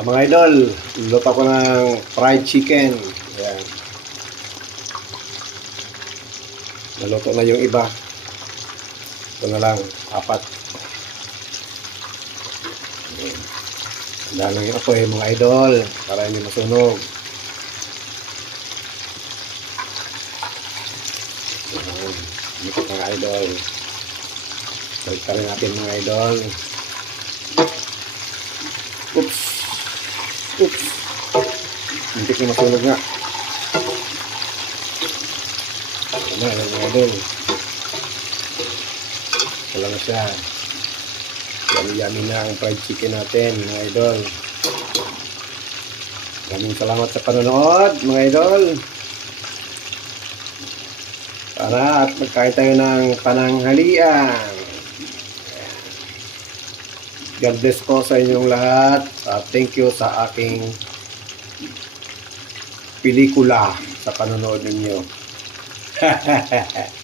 Mga idol, luto ko ng fried chicken. Ayan. Naluto na yung iba. Ito na lang, 4. Handa lang yung apoy mga idol para hindi masunog. Ayan. Ito mga idol. Balik rin natin mga idol. Oops. Oops. Muntik na masunog nga. Ito na mga idol. Wala na siya. Yummy na ang fried chicken natin mga idol. Maraming salamat sa panonood mga idol. Tara at magkain tayo ng pananghalian. God bless po sa inyong lahat. Thank you sa aking pelikula sa panonood ninyo.